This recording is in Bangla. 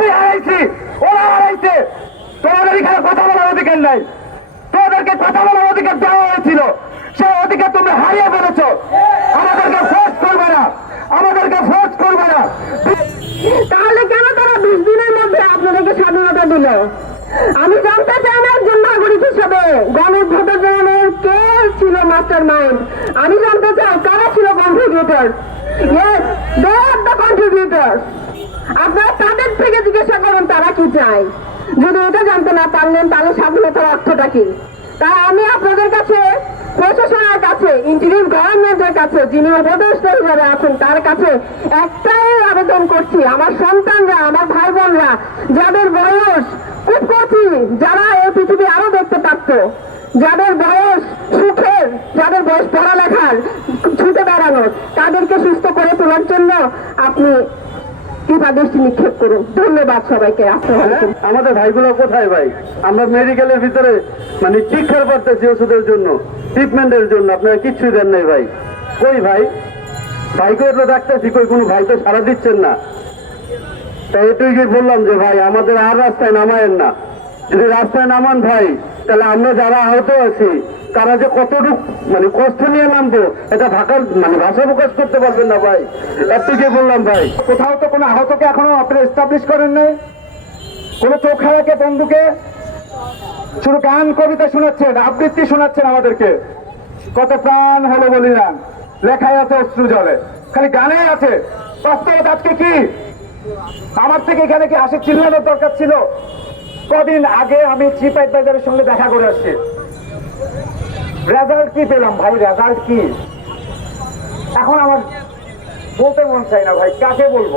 আমি হারাইছি, ওরা হারাইছে। তোমাদের এখানে কথা বলার অধিকার নাই। তোমাদেরকে কথা বলার অধিকার দেওয়া হয়েছিল। সেই অধিকার তোমরা হারিয়ে ফেলেছো। আমাদেরকে ফোর্স করবে না। আমাদেরকে ফোর্স করবে না। তাহলে কেন তারা বিশ দিনের মধ্যে আপনাদেরকে স্বাধীনতা দিল? আমি জানতে চাই না একজন নাগরিক হিসেবে। গণভোটের কে ছিল মাস্টার মাইন্ড আমি জানতে চাই, কারা ছিল কন্ট্রিবিউটর আর আপনারা থেকে জিজ্ঞাসা করুন তারা কি চায়। যদি এটা জানতে না পারলেন, তাহলে স্বাধীনতার অর্থটা কি? তাই আমি আপনাদের কাছে, প্রশাসনের কাছে ইন্টারিম গভর্নমেন্টের কাছে, যিনি উপদেষ্টা হিসাবে আছেন, তার কাছে একটাই আবেদন করছি। আমার সন্তানরা, আমার ভাই বোনরা যাদের বয়স খুব কঠিন, যারা এই পৃথিবী আরও দেখতে পারতো, যাদের বয়স সুখের, যাদের বয়স পড়ালেখার, ছুটে বেড়ানোর, তাদেরকে সুস্থ করে তোলার জন্য আপনি কৃপা দৃষ্টি নিক্ষেপ করুন ধন্যবাদ সবাইকে আসসালামু আমাদের ভাইগুলো কোথায় ভাই? আমরা মেডিকেলের ভিতরে মানে চিকিৎসার করতেছি ওষুধের জন্য ট্রিটমেন্টের জন্য। আপনারা কিচ্ছুই দেন নাই ভাই। কই ভাই? ভাইকে তো ডাকতেছি, কই কোনো ভাই তো সারা দিচ্ছেন না? তাই এটুই কি বললাম যে ভাই, আমাদের আর রাস্তায় নামায়েন না। যদি রাস্তায় নামান ভাই তাহলে আমরা যারা আহত আছি, তারা যে কতটুকু মানে কষ্ট নিয়ে নামবো, এটা ঢাকার মানে ভাষা প্রকাশ করতে পারবেন না ভাই। এটুকুই বললাম ভাই। কোথাও তো কোনো আহতকে এখনও আপনি এস্টাবলিশ করেন নাই? কোনো চোখ হারাকে বন্ধুকে? শুধু গান, কবিতা শোনাচ্ছেন, আবৃত্তি শোনাচ্ছেন আমাদেরকে। কত প্রাণ হলো বলি না লেখাই আছে অশ্রু জলে। খালি গানেই আছে। বাস্তবতা আজকে কি? আমার থেকে এখানে কি হাসি চিল্লানোর দরকার ছিল? কদিন আগে আমি চিপ অ্যাডভাইজারের সঙ্গে দেখা করে আসছি। রেজাল্ট কি পেলাম ভাই? রেজাল্ট কি? এখন আমার বলতে মন চাই না ভাই, কাকে বলব?